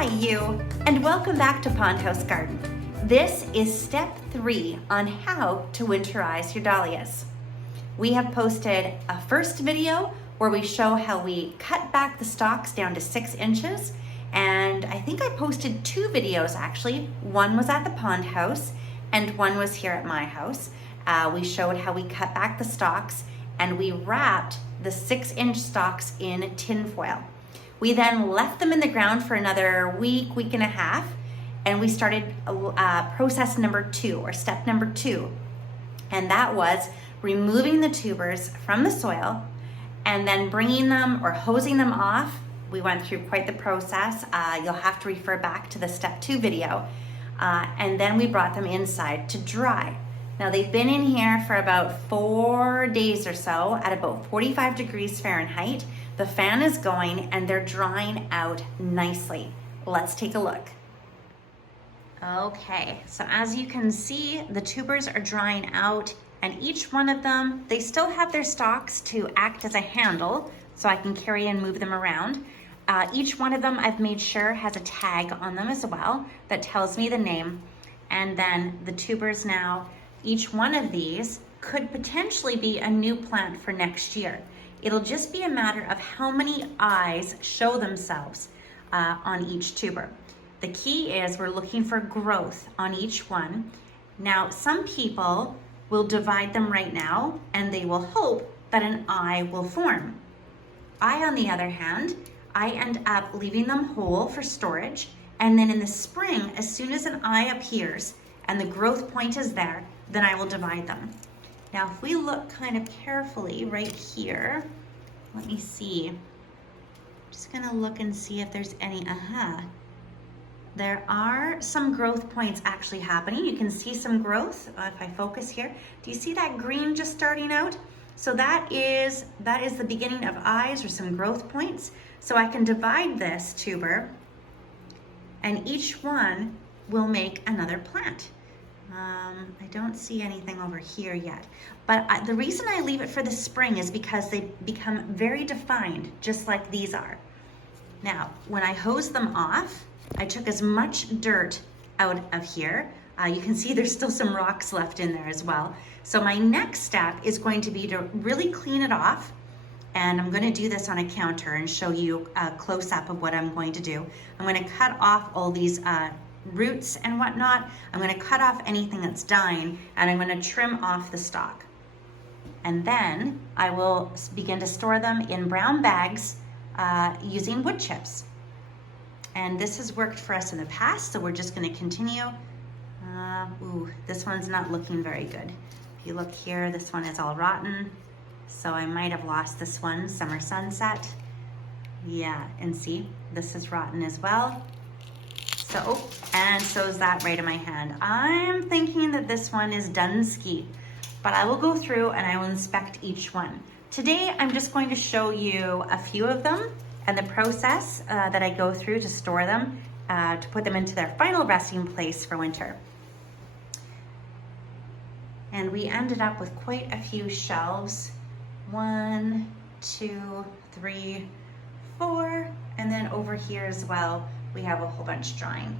Hi you, and welcome back to Pond House Garden. This is step 3 on how to winterize your dahlias. We have posted a first video where we show how we cut back the stalks down to 6 inches, and I think I posted 2 videos actually. One was at the pond house and one was here at my house. We showed how we cut back the stalks and we wrapped the 6-inch stalks in tin foil. We then left them in the ground for another week and a half, and we started process number 2, or step number 2. And that was removing the tubers from the soil and then bringing them or hosing them off. We went through quite the process. You'll have to refer back to the step 2 video. And then we brought them inside to dry. Now they've been in here for about 4 days or so at about 45 degrees Fahrenheit. The fan is going and they're drying out nicely. Let's take a look. Okay, so as you can see, the tubers are drying out, and each one of them, they still have their stalks to act as a handle so I can carry and move them around. Each one of them I've made sure has a tag on them as well that tells me the name. And then the tubers now, each one of these could potentially be a new plant for next year. It'll just be a matter of how many eyes show themselves on each tuber. The key is we're looking for growth on each one. Now, some people will divide them right now and they will hope that an eye will form. I, on the other hand, I end up leaving them whole for storage, and then in the spring, as soon as an eye appears and the growth point is there, then I will divide them. Now, if we look kind of carefully right here, let me see. I'm just gonna look and see if there's any, There are some growth points actually happening. You can see some growth if I focus here. Do you see that green just starting out? So that is the beginning of eyes or some growth points. So I can divide this tuber and each one will make another plant. I don't see anything over here yet, but the reason I leave it for the spring is because they become very defined, just like these are. Now, when I hose them off, I took as much dirt out of here. You can see there's still some rocks left in there as well. So my next step is going to be to really clean it off, and I'm going to do this on a counter and show you a close-up of what I'm going to do. I'm going to cut off all these roots and whatnot. I'm going to cut off anything that's dying, and I'm going to trim off the stalk. And then I will begin to store them in brown bags using wood chips. And this has worked for us in the past, so we're just going to continue. This one's not looking very good. If you look here, this one is all rotten, so I might have lost this one, Summer Sunset. Yeah, and see, this is rotten as well. So, and so is that right in my hand. I'm thinking that this one is done ski, but I will go through and I will inspect each one. Today, I'm just going to show you a few of them and the process that I go through to store them, to put them into their final resting place for winter. And we ended up with quite a few shelves. 1, 2, 3, 4, and then over here as well, we have a whole bunch drying.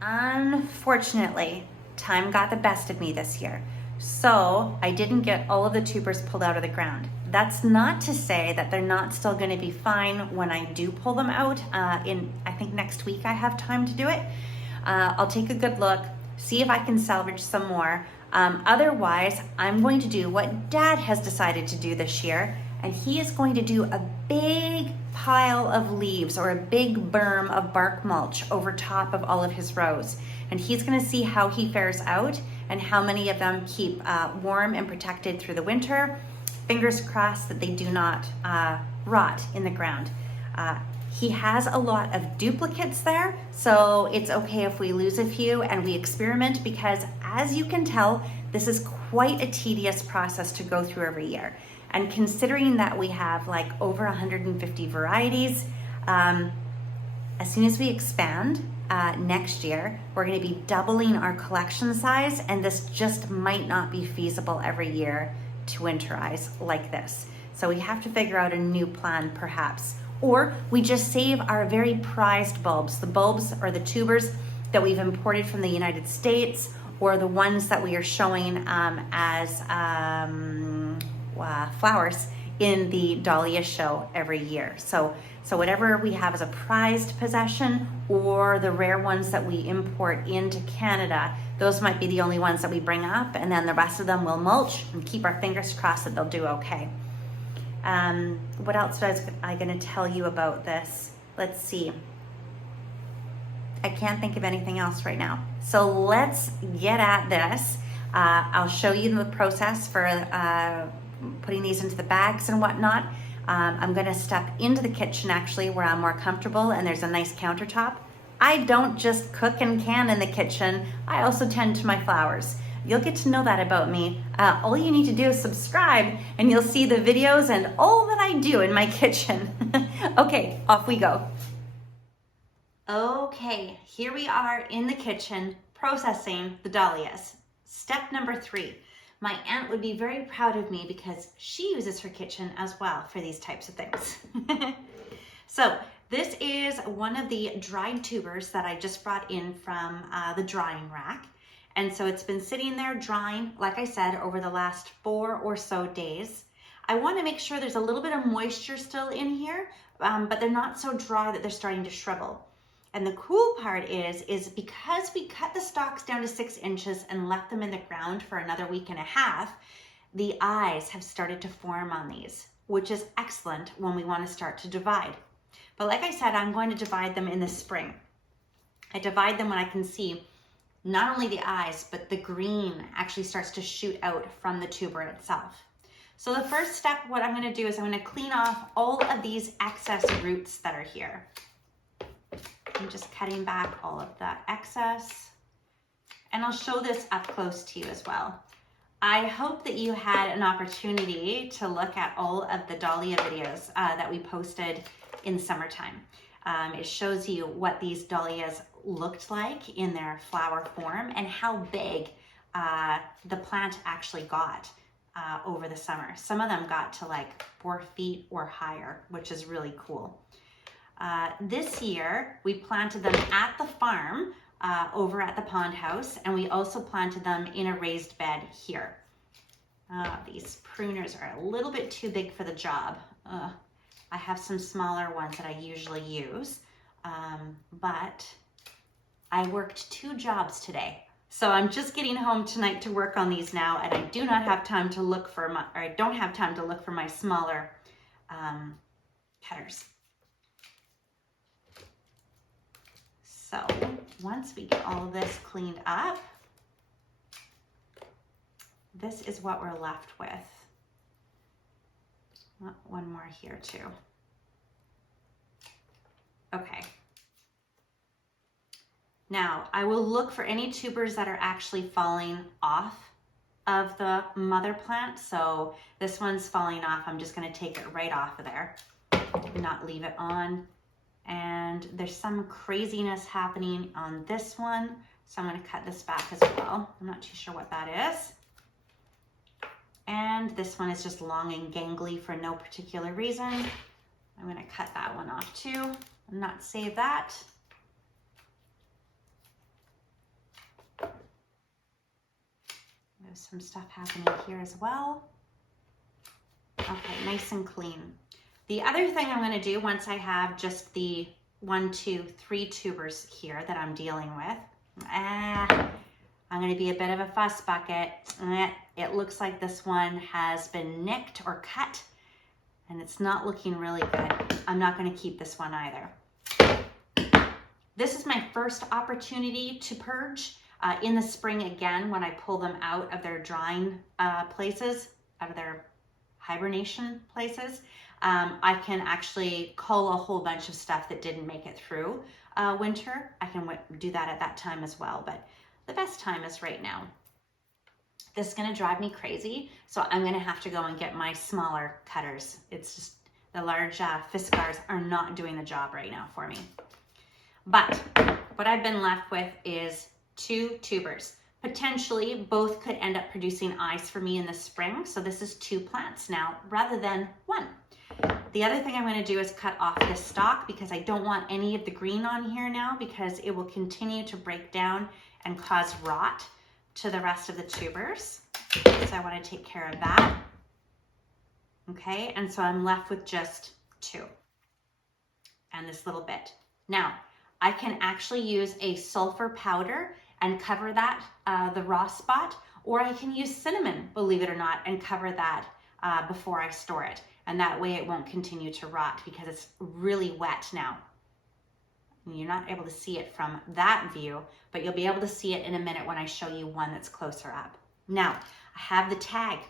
Unfortunately, time got the best of me this year, so I didn't get all of the tubers pulled out of the ground. That's not to say that they're not still going to be fine when I do pull them out. I think next week I have time to do it. I'll take a good look, see if I can salvage some more. Otherwise, I'm going to do what Dad has decided to do this year, and he is going to do a big pile of leaves or a big berm of bark mulch over top of all of his rows. And he's going to see how he fares out and how many of them keep warm and protected through the winter. Fingers crossed that they do not rot in the ground. He has a lot of duplicates there, so it's okay if we lose a few and we experiment, because as you can tell, this is quite a tedious process to go through every year. And considering that we have like over 150 varieties, as soon as we expand next year, we're going to be doubling our collection size, and this just might not be feasible every year to winterize like this. So we have to figure out a new plan perhaps, Or we just save our very prized bulbs, the bulbs or the tubers that we've imported from the United States, or the ones that we are showing as flowers in the Dahlia show every year. So whatever we have as a prized possession, or the rare ones that we import into Canada, those might be the only ones that we bring up, and then the rest of them will mulch and keep our fingers crossed that they'll do okay. What else was I going to tell you about this? Let's see. I can't think of anything else right now. So let's get at this. I'll show you the process for putting these into the bags and whatnot. I'm gonna step into the kitchen actually, where I'm more comfortable and there's a nice countertop. I don't just cook and can in the kitchen, I also tend to my flowers. You'll get to know that about me. All you need to do is subscribe and you'll see the videos and all that I do in my kitchen. Okay, off we go. Okay, here we are in the kitchen processing the dahlias. Step number 3. My aunt would be very proud of me because she uses her kitchen as well for these types of things. So this is one of the dried tubers that I just brought in from the drying rack. And so it's been sitting there drying, like I said, over the last 4 or so days. I want to make sure there's a little bit of moisture still in here, but they're not so dry that they're starting to shrivel. And the cool part is because we cut the stalks down to 6 inches and left them in the ground for another week and a half, the eyes have started to form on these, which is excellent when we want to start to divide. But like I said, I'm going to divide them in the spring. I divide them when I can see not only the eyes, but the green actually starts to shoot out from the tuber itself. So the first step, what I'm going to do is I'm going to clean off all of these excess roots that are here. I'm just cutting back all of the excess, and I'll show this up close to you as well. I hope that you had an opportunity to look at all of the dahlia videos that we posted in summertime. It shows you what these dahlias looked like in their flower form and how big the plant actually got over the summer. Some of them got to like 4 feet or higher, which is really cool. This year, we planted them at the farm over at the pond house, and we also planted them in a raised bed here. These pruners are a little bit too big for the job. I have some smaller ones that I usually use, but I worked 2 jobs today. So I'm just getting home tonight to work on these now, and I do not have time to look for I don't have time to look for my smaller cutters. So once we get all of this cleaned up, this is what we're left with. One more here too. Okay. Now I will look for any tubers that are actually falling off of the mother plant. So this one's falling off. I'm just going to take it right off of there and not leave it on. And there's some craziness happening on this one, so I'm going to cut this back as well. I'm not too sure what that is. And this one is just long and gangly for no particular reason. I'm going to cut that one off too and not save that. There's some stuff happening here as well. Okay, nice and clean. The other thing I'm going to do once I have just the 1, 2, 3 tubers here that I'm dealing with, I'm going to be a bit of a fuss bucket. It looks like this one has been nicked or cut, and it's not looking really good. I'm not going to keep this one either. This is my first opportunity to purge in the spring again when I pull them out of their drying places, out of their hibernation places. I can actually cull a whole bunch of stuff that didn't make it through winter. I can do that at that time as well, but the best time is right now. This is going to drive me crazy, so I'm going to have to go and get my smaller cutters. It's just the large Fiskars are not doing the job right now for me. But what I've been left with is 2 tubers. Potentially both could end up producing eyes for me in the spring, so this is 2 plants now rather than 1. The other thing I'm going to do is cut off this stalk because I don't want any of the green on here now because it will continue to break down and cause rot to the rest of the tubers. So I want to take care of that. Okay, and so I'm left with just 2 and this little bit. Now, I can actually use a sulfur powder and cover that, the raw spot, or I can use cinnamon, believe it or not, and cover that before I store it. And that way it won't continue to rot because it's really wet now. And you're not able to see it from that view, but you'll be able to see it in a minute when I show you one that's closer up. Now, I have the tag,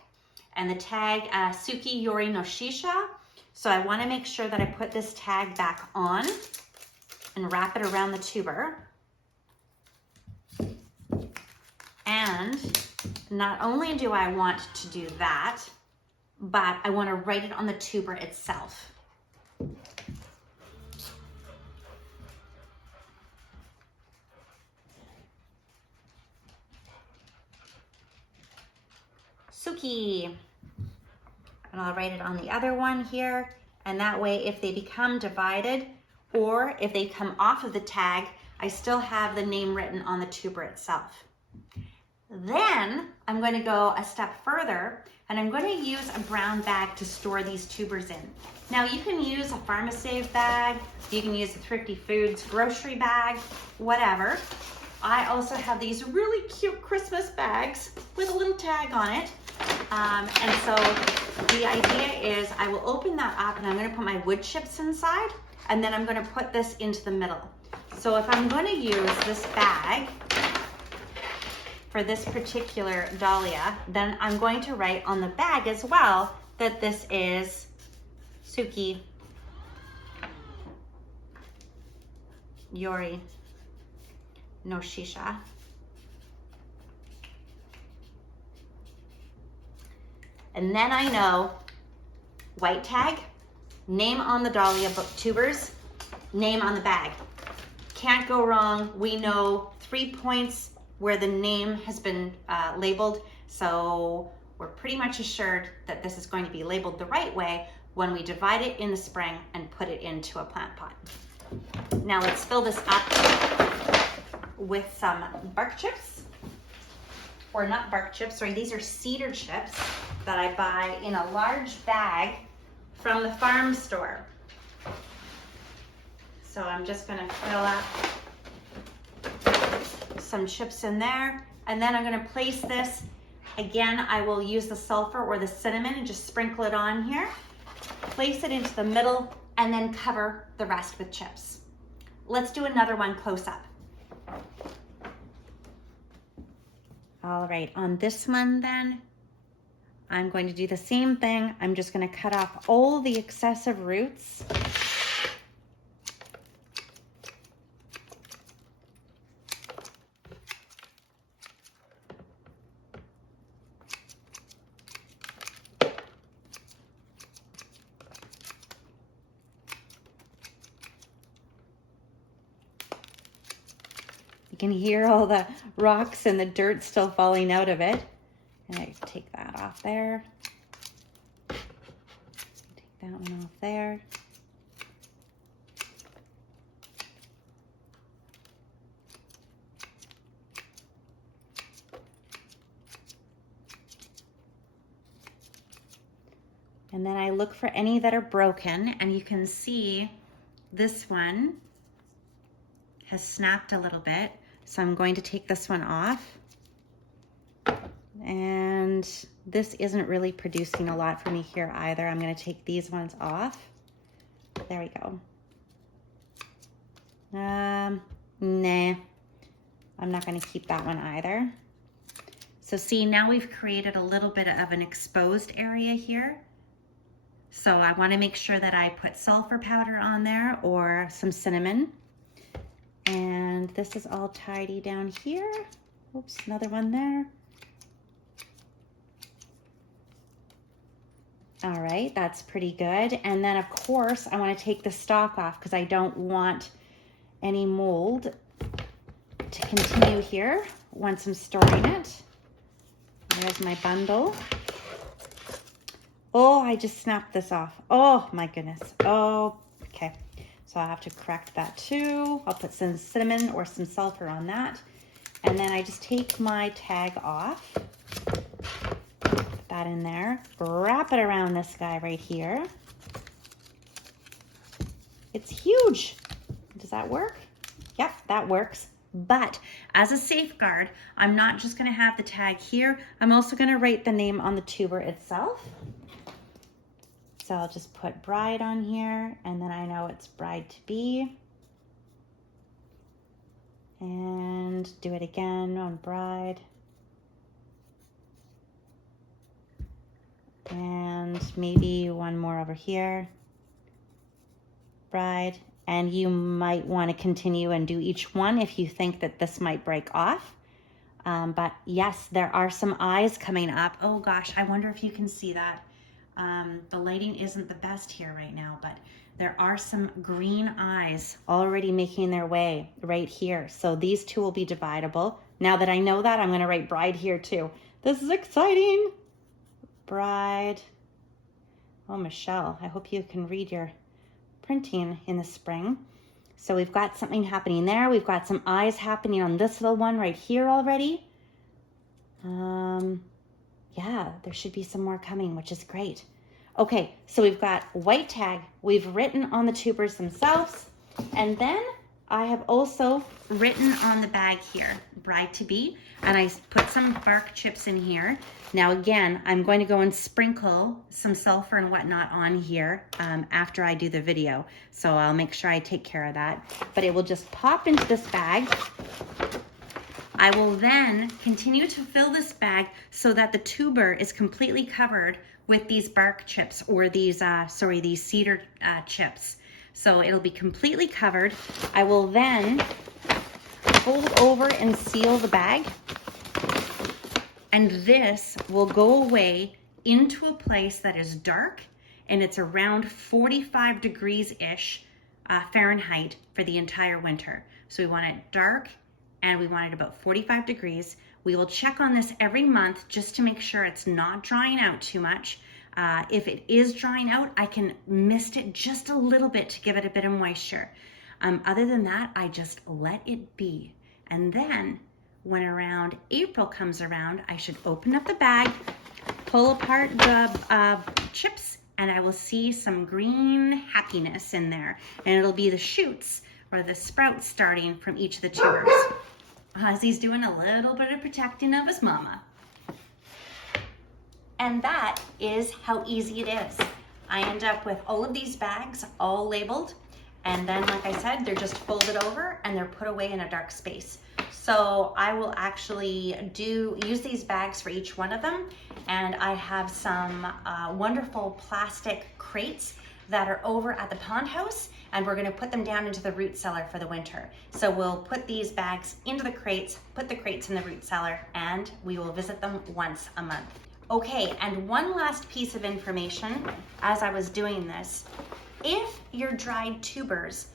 and the tag Suki Yori no Shisha. So I want to make sure that I put this tag back on and wrap it around the tuber. And not only do I want to do that, but I want to write it on the tuber itself. Suki. And I'll write it on the other one here. And that way, if they become divided or if they come off of the tag, I still have the name written on the tuber itself. Then I'm going to go a step further and I'm going to use a brown bag to store these tubers in. Now you can use a PharmaSave bag, you can use a Thrifty Foods grocery bag, whatever. I also have these really cute Christmas bags with a little tag on it. And so the idea is I will open that up and I'm going to put my wood chips inside and then I'm going to put this into the middle. So if I'm going to use this bag for this particular dahlia, then I'm going to write on the bag as well that this is Suki Yori no Shisha. And then I know white tag, name on the dahlia tubers, name on the bag. Can't go wrong. We know 3 points where the name has been labeled. So we're pretty much assured that this is going to be labeled the right way when we divide it in the spring and put it into a plant pot. Now let's fill this up with some bark chips, or not bark chips, sorry, these are cedar chips that I buy in a large bag from the farm store. So I'm just gonna fill up some chips in there, and then I'm gonna place this, again, I will use the sulfur or the cinnamon and just sprinkle it on here, place it into the middle, and then cover the rest with chips. Let's do another one close up. All right, on this one then, I'm going to do the same thing. I'm just going to cut off all the excessive roots. You can hear all the rocks and the dirt still falling out of it. And I take that off there. Take that one off there. And then I look for any that are broken, and you can see this one has snapped a little bit. So I'm going to take this one off. And this isn't really producing a lot for me here either. I'm going to take these ones off. There we go. Nah, I'm not going to keep that one either. So see, now we've created a little bit of an exposed area here. So I want to make sure that I put sulfur powder on there or some cinnamon. And this is all tidy down here. Oops, another one there. All right, that's pretty good. And then of course, I want to take the stalk off because I don't want any mold to continue here once I'm storing it. There's my bundle. Oh, I just snapped this off. Oh my goodness. Oh, okay. So I'll have to correct that too. I'll put some cinnamon or some sulfur on that. And then I just take my tag off, put that in there, wrap it around this guy right here. It's huge. Does that work? Yep, that works. But as a safeguard, I'm not just gonna have the tag here. I'm also gonna write the name on the tuber itself. So I'll just put bride on here, and then I know it's bride to be. And do it again on bride. And maybe one more over here. Bride. And you might want to continue and do each one if you think that this might break off. But yes, there are some eyes coming up. Oh gosh, I wonder if you can see that. The lighting isn't the best here right now, but there are some green eyes already making their way right here. So these two will be dividable. Now that I know that, I'm going to write bride here too. This is exciting. Bride. Oh, Michelle, I hope you can read your printing in the spring. So we've got something happening there. We've got some eyes happening on this little one right here already. Yeah, there should be some more coming, which is great. Okay, so we've got white tag. We've written on the tubers themselves. And then I have also written on the bag here, bride to be, and I put some bark chips in here. Now again, I'm going to go and sprinkle some sulfur and whatnot on here after I do the video. So I'll make sure I take care of that. But it will just pop into this bag. I will then continue to fill this bag so that the tuber is completely covered with these bark chips, or these, these cedar chips. So it'll be completely covered. I will then fold over and seal the bag. And this will go away into a place that is dark, and it's around 45 degrees-ish Fahrenheit for the entire winter. So we want it dark, and we want it about 45 degrees. We will check on this every month just to make sure it's not drying out too much. If it is drying out, I can mist it just a little bit to give it a bit of moisture. Other than that, I just let it be. And then when around April comes around, I should open up the bag, pull apart the chips, and I will see some green happiness in there. And it'll be the shoots or the sprouts starting from each of the tubers. Ozzy's doing a little bit of protecting of his mama. And that is how easy it is. I end up with all of these bags all labeled, and then like I said, they're just folded over and they're put away in a dark space. So I will actually use these bags for each one of them, and I have some wonderful plastic crates that are over at the pond house, and we're gonna put them down into the root cellar for the winter. So we'll put these bags into the crates, put the crates in the root cellar, and we will visit them once a month. Okay, and one last piece of information as I was doing this. If your dried tubers,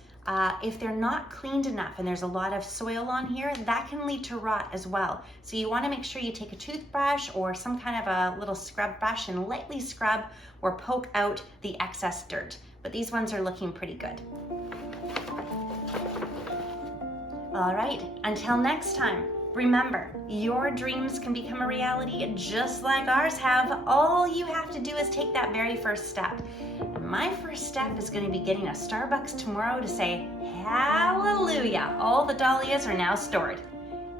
if they're not cleaned enough and there's a lot of soil on here, that can lead to rot as well. So you wanna make sure you take a toothbrush or some kind of a little scrub brush and lightly scrub or poke out the excess dirt. But these ones are looking pretty good. All right, until next time. Remember, your dreams can become a reality just like ours have. All you have to do is take that very first step. My first step is going to be getting a Starbucks tomorrow to say, hallelujah, all the dahlias are now stored.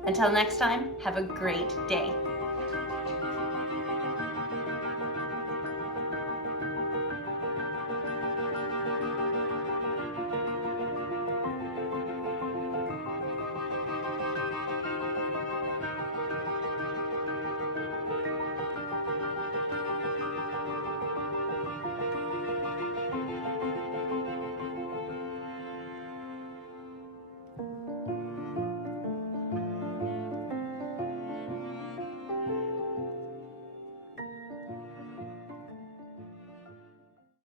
Until next time, have a great day.